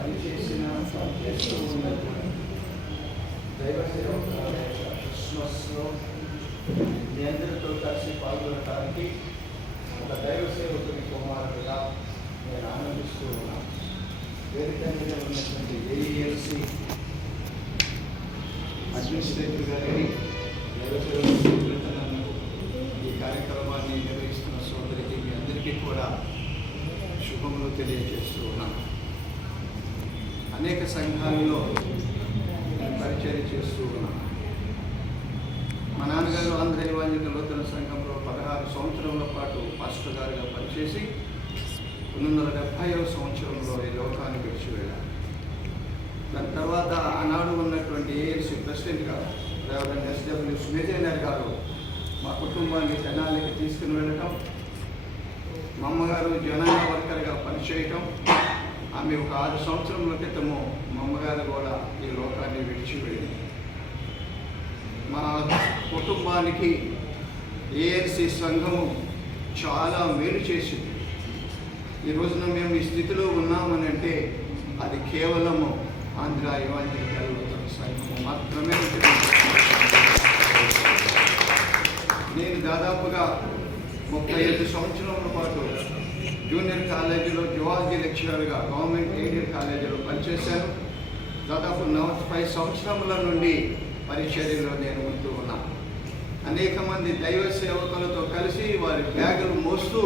పనిచేసిన చేస్తూ ఉన్నటువంటి దైవ సేవకుల క్రిస్మస్లో మీ అందరితో కలిసి పాల్గొనడానికి ఒక దైవ సేవకుని కుమారుడుగా నేను ఆనందిస్తూ ఉన్నాను. వేదిక మీద ఉన్నటువంటి ఏఈఎల్సి అడ్మినిస్ట్రేటివ్ గారిని దైవ సేవకులు ఈ కార్యక్రమాన్ని నిర్వహిస్తున్న సోదరికి మీ అందరికీ కూడా శుభములు తెలియజేస్తూ ఉన్నాను. అనేక సంఘాలలో పరిచయం చేస్తూ ఉన్నాను. మా నాన్నగారు ఆంధ్ర ఎవాంజలికల్ లూథరన్ సంఘంలో 16 సంవత్సరాల పాటు పాస్టర్ గారుగా పనిచేసి 1970వ సంవత్సరంలో ఈ లోకాన్ని విడిచి వెళ్ళారు. దాని తర్వాత ఆనాడు ఉన్నటువంటి ఏఎల్సి ప్రెసిడెంట్గా రెవరెండ్ ఎస్డబ్ల్యూ స్మిథేనర్ గారు మా కుటుంబాన్ని తెనాలికి తీసుకుని వెళ్ళటం, మా అమ్మగారు జనాల వర్కర్గా పనిచేయటం, ఆమె ఒక 6 సంవత్సరముల క్రితము మా అమ్మగారు కూడా ఈ లోకాన్ని విడిచి వెళ్ళింది. మా కుటుంబానికి ఏఎల్సి సంఘము చాలా మేలు చేసింది. ఈ రోజున మేము ఈ స్థితిలో ఉన్నామని అంటే అది కేవలము ఆంధ్ర ఎవాంజలికల్ లూథరన్ సంఘము మాత్రమే. నేను దాదాపుగా 35 సంవత్సరాల పాటు జూనియర్ కాలేజీలో జువాలజీ లెక్చరర్గా గవర్నమెంట్ ఎయిడెడ్ కాలేజీలో పనిచేశాను. దాదాపు 45 సంవత్సరముల నుండి పరిచర్యలో నేను ఉంటూ ఉన్నాను. అనేక మంది దైవ సేవకులతో కలిసి వారి బ్యాగులు మోస్తూ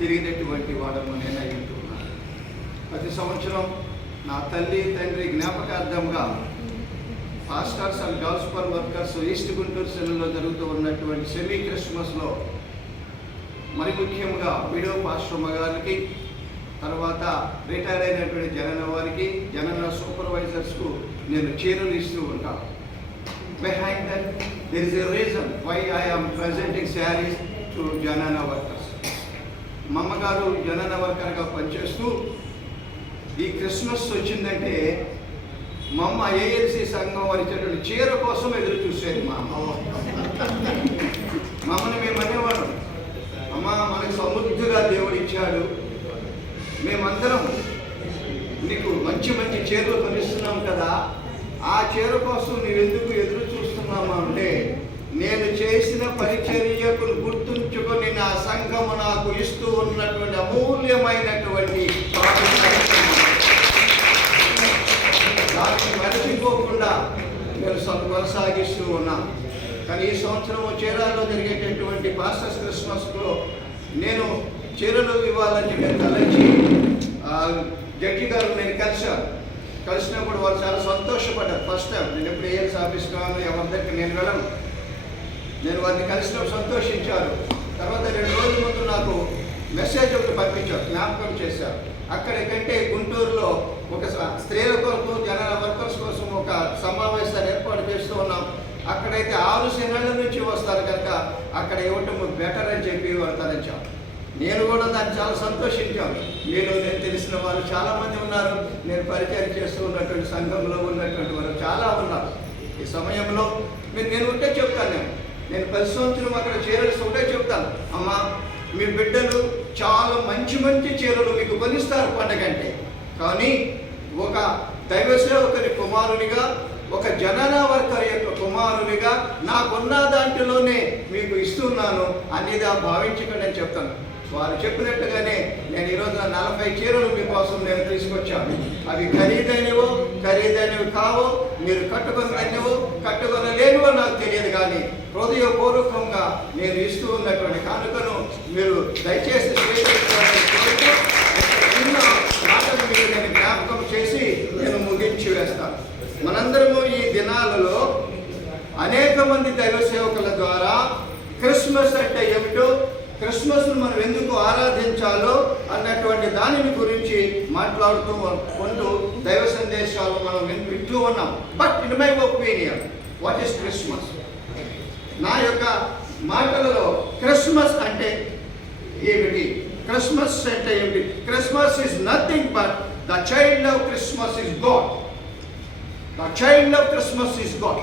తిరిగినటువంటి వాడను నేను అయి ఉంటూ ఉన్నాను. ప్రతి సంవత్సరం నా తల్లి తండ్రి జ్ఞాపకార్థంగా pastors and gospel workers east Guntur సెల్లో జరుగుతూ ఉన్నటువంటి సెమీ క్రిస్మస్లో మరి ముఖ్యంగా వీడియో పాస్టర్ గారికి, తర్వాత రిటైర్ అయినటువంటి జనన వారికి, జనన సూపర్వైజర్స్కు నేను చీరలు ఇస్తూ ఉంటాను. Behind that, there is a reason why I am presenting sarees to Janana workers. మా అమ్మగారు జనన వర్కర్గా పనిచేస్తూ ఈ క్రిస్మస్ వచ్చిందంటే మా అమ్మ ఏఎల్సి సంఘం వారు ఇచ్చేటువంటి చీర కోసం ఎదురు చూసేది. మా అమ్మని మేము అనేవాడు, అమ్మ మనకు సమృద్ధిగా దేవుడు ఇచ్చాడు, మేమందరం నీకు మంచి మంచి చీరలు కొనిస్తున్నాం కదా, ఆ చీర కోసం నీవెందుకు ఎదురు చూస్తున్నామా అంటే, నేను చేసిన పరిచర్యకు గుర్తుంచుకొని నా సంఘము నాకు ఇస్తూ ఉన్నటువంటి అమూల్యమైనటువంటి దాన్ని మర్చిపోకుండా నేను కొనసాగిస్తూ ఉన్నాను. కానీ ఈ సంవత్సరం చీరాల్లో జరిగేటటువంటి పాస్టర్స్ క్రిస్మస్లో నేను చీరలు ఇవ్వాలని నేను తలంచి జడ్జి గారు నేను కలిసినప్పుడు వాళ్ళు చాలా సంతోషపడ్డారు. ఫస్ట్ టైం నేను ఎప్పుడు ఏఎల్సి ఆఫీస్ కావాలి ఎవరి దగ్గర నేను వెళ్ళను, నేను వారిని కలిసినప్పుడు సంతోషించారు. తర్వాత 2 రోజుల ముందు నాకు మెసేజ్ ఒకటి పంపించారు, జ్ఞాపకం చేశారు. అక్కడికంటే గుంటూరులో ఒక స్త్రీల కొరకు జనరల్ వర్కర్స్ కోసం ఒక సమావేశాన్ని ఏర్పాటు చేస్తూ ఉన్నాం. అక్కడైతే 6 నెలల నుంచి వస్తారు కనుక అక్కడ ఇవ్వటం బెటర్ అని చెప్పి వాళ్ళు తలంచాం. నేను కూడా దాన్ని చాలా సంతోషించాను. నేను తెలిసిన వారు చాలామంది ఉన్నారు, నేను పరిచయం చేస్తూ ఉన్నటువంటి సంఘంలో ఉన్నటువంటి వారు చాలా ఉన్నారు. ఈ సమయంలో నేను ఉంటే చెప్తాను, నేను 10 సంవత్సరం అక్కడ చీరలు ఉంటే చెప్తాను, అమ్మ మీ బిడ్డలు చాలా మంచి మంచి చీరలు మీకు కొనిస్తారు పండగంటే, కానీ ఒక దైవ సేవకుని కుమారునిగా, ఒక జనన వర్కర్ యొక్క కుమారునిగా నాకున్న దాంట్లోనే మీకు ఇస్తున్నాను అనేది భావించకండి అని చెప్తాను. వారు చెప్పినట్టుగానే నేను ఈరోజు 40 చీరలు మీకోసం నేను తీసుకొచ్చాను. అవి ఖరీదైనవి కావో, మీరు కట్టుకొనలేనివో నాకు తెలియదు, కానీ హృదయపూర్వకంగా నేను ఇస్తూ ఉన్నటువంటి కానుకను మీరు దయచేసి మాటలు మీరు నేను జ్ఞాపకం చేసి నేను ముగించి వేస్తాను. మనందరము ఈ దినాలలో అనేక మంది దైవ సేవకుల ద్వారా క్రిస్మస్ అంటే ఏమిటో, క్రిస్మస్ను మనం ఎందుకు ఆరాధించాలో అన్నటువంటి దానిని గురించి మాట్లాడుతూ ఉంటూ దైవ సందేశాలు మనం వింటూ ఉన్నాం. But in my opinion, what is Christmas? నా యొక్క మాటలలో క్రిస్మస్ అంటే ఏమిటి, క్రిస్మస్ అంటే ఏమిటి? Christmas is nothing but the child of Christmas is God. The child of Christmas is God.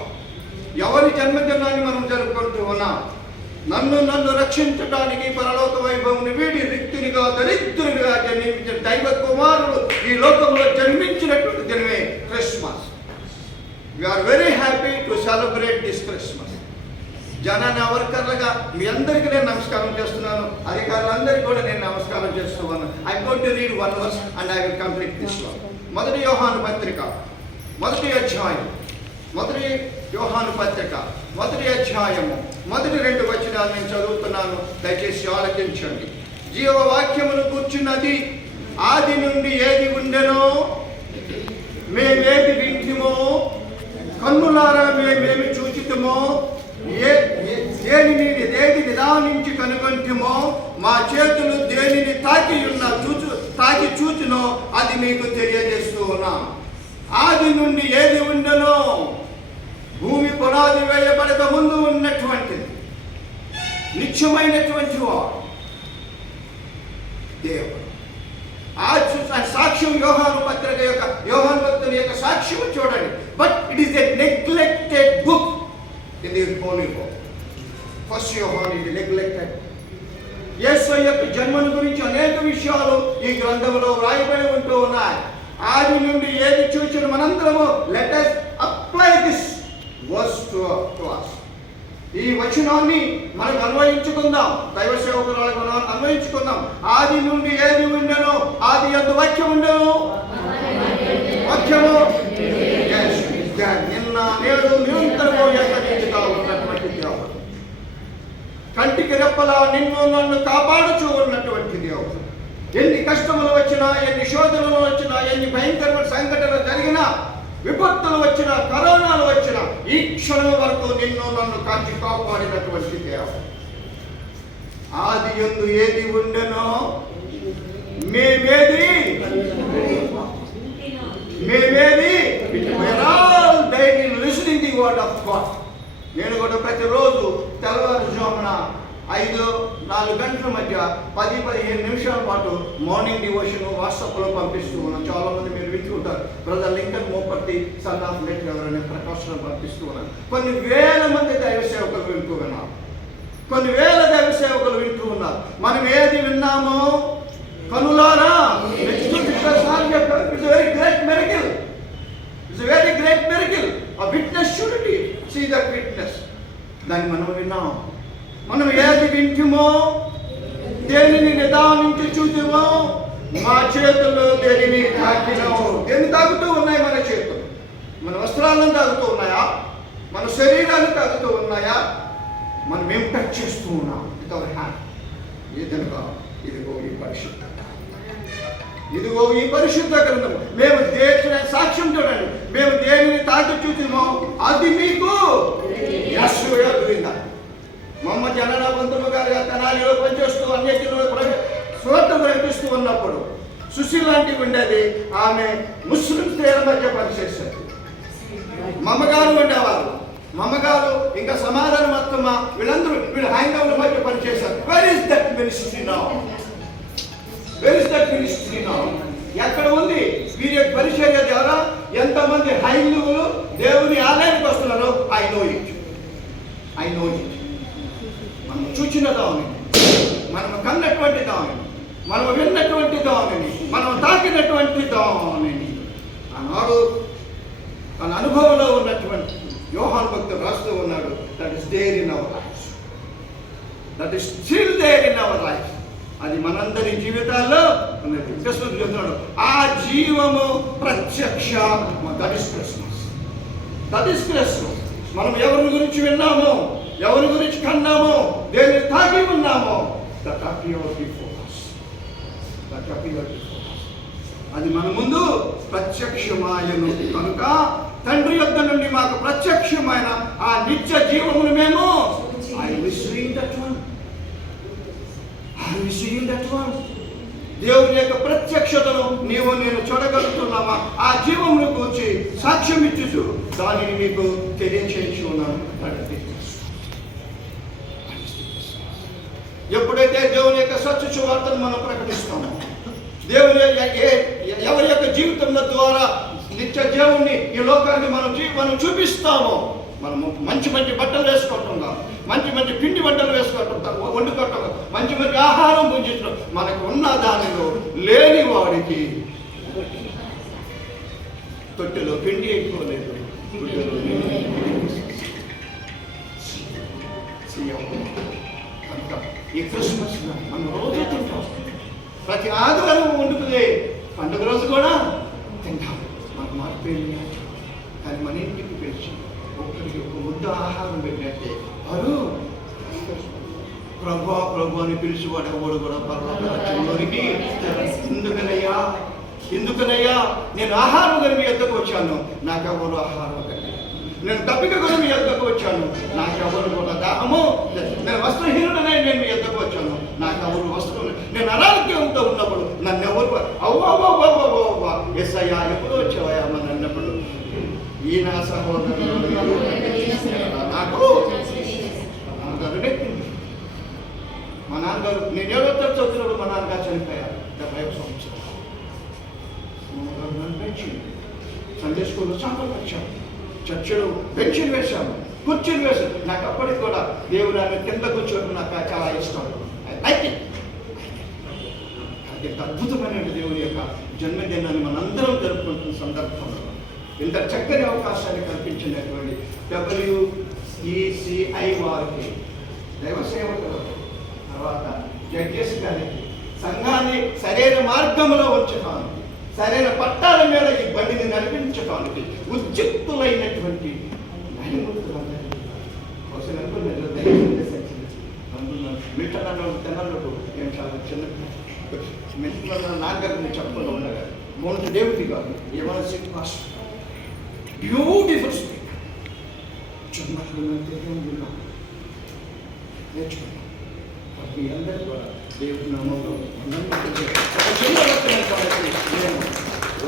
ఎవరి జన్మదినాన్ని మనం జరుపుకుంటూ ఉన్నాం? నన్ను రక్షించడానికి పరలోక వైభవం వీడి రిక్తునిగా దరిద్రునిగా జన్మించిన దైవ కుమారుడు ఈ లోకంలో జన్మించినటువంటి జనాన్ని వర్కర్లుగా మీ అందరికీ నేను నమస్కారం చేస్తున్నాను. అధికారులందరికీ కూడా నేను నమస్కారం చేస్తున్నాను. I going to read one verse and I will complete this one. మొదటి యోహాను పత్రిక మొదటి అధ్యాయం, మొదటి యోహాను పత్రిక మొదటి అధ్యాయము మొదటి 2 వచనాలు నేను చదువుతున్నాను, దయచేసి ఆలకించండి. జీవవాక్యమును కూర్చున్నది ఆది నుండి ఏది ఉండెనో మేమేది వింటిమో, కన్నులారా మేమేమి చూచితమో, దేనిని నిదానించి కనుగొంటిమో, మా చేతులు దేనిని తాకి చూచినో అది మీకు తెలియజేస్తూ ఉన్నా. ఆది నుండి ఏది ఉండనో, భూమి పునాది వేయబడక ముందు ఉన్నటువంటిది, నిత్యమైనటువంటి వాడు దేవుడు. ఆ సాక్ష్యం యోహాను పత్రిక యొక్క యోహాను భక్తుని యొక్క సాక్ష్యం చూడండి. But it is a neglected book in the holy book. First యోహాను ఇది నెగ్లెక్టెడ్. యేసు యొక్క జన్మను గురించి అనేక విషయాలు ఈ గ్రంథంలో వ్రాయబడి ఉంటూ ఉన్నాయి. ఆది నుండి ఏది చూచిన మనందరము let us apply this verse to us. ఈ వచనాన్ని మనం అన్వయించుకుందాం. దైవ సేవకులకు మనం అన్వయించుకుందాం. ఆది నుండి ఏది ఉండెనో, ఆది యందు వాక్యం ఉండెను, వాక్యము నిన్న నేడు నిరంతరము ఏకరీతిగా ఉన్నటువంటి దేవుడు. కంటికి రెప్పలా నిన్ను నన్ను కాపాడుచూ ఉన్నటువంటి దేవుడు. ఎన్ని కష్టములు వచ్చినా, ఎన్ని శోధనలు వచ్చినా, ఎన్ని భయంకరమైన సంఘటనలు జరిగినా, విపత్తులు వచ్చినా, కరోనాలు వచ్చినా, ఈ క్షణం వరకు నిన్ను నన్ను కాచి కాపాడినటువంటి దేవుడు. ఆది యందు ఏది ఉండెనో మేమేది daily listening the word of God. నేను కూడా ప్రతిరోజు తెల్లవారుజామున 5-4 గంటల మధ్య 10-15 నిమిషాల పాటు మార్నింగ్ డివోషన్ వాట్సాప్లో పంపిస్తూ ఉన్నాను. చాలా మంది మీరు వింటుంటారు. Brother Lincoln Mopparthi son of let ఎవరైనా ప్రకాశనం పంపిస్తూ ఉన్నాను. కొన్ని వేల మంది దైవ సేవకులు వింటూ ఉన్నారు. కొన్ని వేల దైవ సేవకులు వింటూ ఉన్నారు. మనం ఏది విన్నామో కనులారా, it's very great miracle. It's very great miracle. A witness should see that witness. దాన్ని మనం విన్నాం. మనం ఏది వింటుమో, దేనిని నిదానించి చూద్దామో, మా చేతుల్లో దేనిని తాకినామో. దేన్ని తాగుతూ ఉన్నాయి మన చేతులు? మన వస్త్రాలను తాగుతూ ఉన్నాయా? మన శరీరాన్ని తాగుతూ ఉన్నాయా? మనం ఏం టచ్ చేస్తూ ఉన్నాం విత్ అవర్ హ్యాండ్? ఏదనగా ఇదిగో ఈ పరిశుద్ధత, ఇదిగో ఈ పరిశుద్ధ గ్రంథం. మేము దేని సాక్ష్యం చూడండి. మేము దేనిని తాకి చూసామో అది మీకు మమ్మ జనన బంధువు గారు తెనాలిలో పనిచేస్తూ అన్నిటిలో స్వార్థ ప్రకటిస్తూ ఉన్నప్పుడు సుశీల్ లాంటివి ఉండేది. ఆమె ముస్లిం స్త్రీల మధ్య పనిచేశారు. మమ్మగారు ఉండేవారు. మమ్మగారు ఇంకా సమాధానం మొత్తమా వీళ్ళు హైందవుల మధ్య పనిచేశారు. Where is that ministry now? Where is that ministry now? ఎక్కడ ఉంది వీరి యొక్క పరిచర్య ద్వారా? ఎంతమంది హైందవులు దేవుని ఆలయానికి వస్తున్నారో ఐ నో ఇట్. మనం చూచిన దానిని, మనం కన్నటువంటి దానిని, మనం విన్నటువంటి దానిని, మనం తాకినటువంటి దానిని ఆనాడు తన అనుభవంలో ఉన్నటువంటి యోహాను భక్తుడు రాస్తూ ఉన్నాడు. That is there in our life. That is still there in our life. అది మనందరి జీవితాల్లో ఉన్నది. కృష్ణుడు చెప్తున్నాడు, ఆ జీవము ప్రత్యక్ష. That is Christmas. That is Christmas. మనం ఎవరి గురించి విన్నామో, ఎవరి గురించి కన్నామో, దేన్ని తాకి ఉన్నామో, that appeared before us. That appeared before us. అది మన ముందు ప్రత్యక్షమాయను కనుక తండ్రి యొద్ద నుండి మాకు ప్రత్యక్షమైన ఆ నిత్య జీవమును మేము దేవుని యొక్క ప్రత్యక్షతను నీవు నేను చూడగలుగుతున్నామా? ఆ జీవమును గురించి సాక్ష్యం ఇచ్చు దానిని మీకు తెలియచేయించి ఉన్నాను. ఎప్పుడైతే దేవుని యొక్క సత్య సువార్తను మనం ప్రకటిస్తామో, దేవుని ఎవరి యొక్క జీవితంలో ద్వారా నిత్య దేవుణ్ణి ఈ లోకానికి మనం చూపిస్తామో, మనము మంచి మంచి బట్టలు వేసుకోవటం కాదు, మంచి పిండి బట్టలు వేసుకోవటం, వండుకోవటం, మంచి ఆహారం భుజించడం, మనకు ఉన్న దానిలో లేని వాడికి తొట్టెలో పిండి ఎక్కువ లేదు. కనుక ఈ క్రిస్మస్ మనం రోజు తింటాం, ప్రతి ఆదివారం వండుకునే పండుగ రోజు కూడా తింటాం. మనకు మార్పు కానీ మన ఇంటికి పిలిచి ఒక్కరికి ఒక ముద్ద ఆహారం పెట్టినట్టే వారు ప్రభు ప్రభు అని పిలిచి వాడు ఎవడు కూడా పర్లోకి ఎందుకనయ్యా నేను ఆహారం కానీ మీ యొద్దకు వచ్చాను, నాకెవరు ఆహారం కండి. నేను తప్పిక కూడా మీ యొద్దకు వచ్చాను, నాకెవరు కూడా దాహము. నేను వస్త్రహీనుడనే నేను మీ యొద్దకు వచ్చాను, నాకెవరు వస్త్రం. నేను అనారోగ్యంతో ఉన్నప్పుడు నన్ను ఎవరు అవ్వా ఎస్ఐయా ఎప్పుడు వచ్చావా అని అన్నప్పుడు ఈ నా సహోదరుడు నాకు నాన్నగారు నెట్టింది. మా నాన్నగారు నేను 7వ తరగతి చదువుతున్నప్పుడు మా నాన్నగారు చనిపోయారు. 70 సంవత్సరాలు. నన్ను పెంచింది. సండే స్కూల్లో చేపలు వచ్చాము, చర్చలు బెంచీలు వేశాము, కుర్చీలు వేశాము. నాకు అప్పటికి కూడా దేవుడు ఆయన కింద కూర్చోవడం నాకు చాలా ఇష్టం. అది అద్భుతమైన దేవుని యొక్క జన్మదినాన్ని మనందరం జరుపుకుంటున్న సందర్భంలో ఇంత చక్కని అవకాశాన్ని కల్పించినటువంటి WECI వారికి, దైవ సేవకులు, తర్వాత జడ్జెస్ గారికి, సంఘాన్ని సరైన మార్గంలో ఉంచడానికి, సరైన పట్టాల మీద ఈ బండిని నడిపించడానికి ఉద్యుక్తులైనటువంటి న్యాయమూర్తులందరికీ మిట్టనన్ను తెన్నట్టు నేను చాలా చిన్న మిట్టన నాన్నగారు నేను చెప్పకుండా ఉండగా మౌంట్ డేవిడ్ గారు ఏమైనా సింగ్ మాస్టర్ బ్యూటిఫుల్ స్పీకర్ చిన్నప్పుడు నేర్చుకున్నాం. మీ అందరూ కూడా దేవుడి నామంలో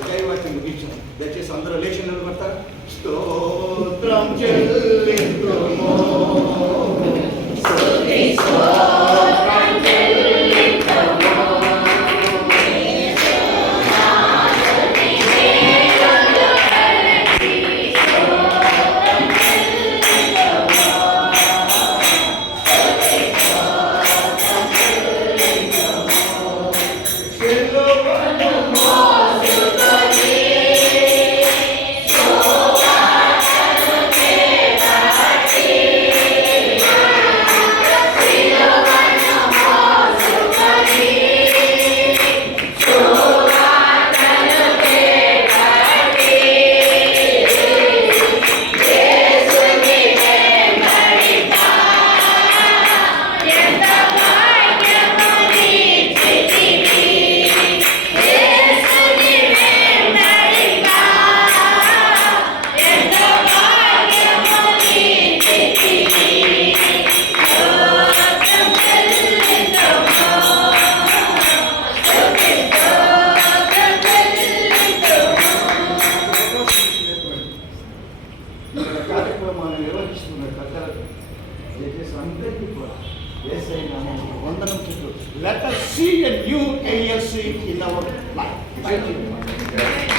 దైవాన్ని ముగించాను. దయచేసి అందరూ లేచి నిలబడతారు. స్తోత్రం చెల్లింతుము, కార్యక్రమాన్ని నిర్వహిస్తున్న పెద్దలకు దయచేసి అందరికీ కూడా యేసయ్య నామములో వందనం చెప్తూ let us see a new ALC in our life.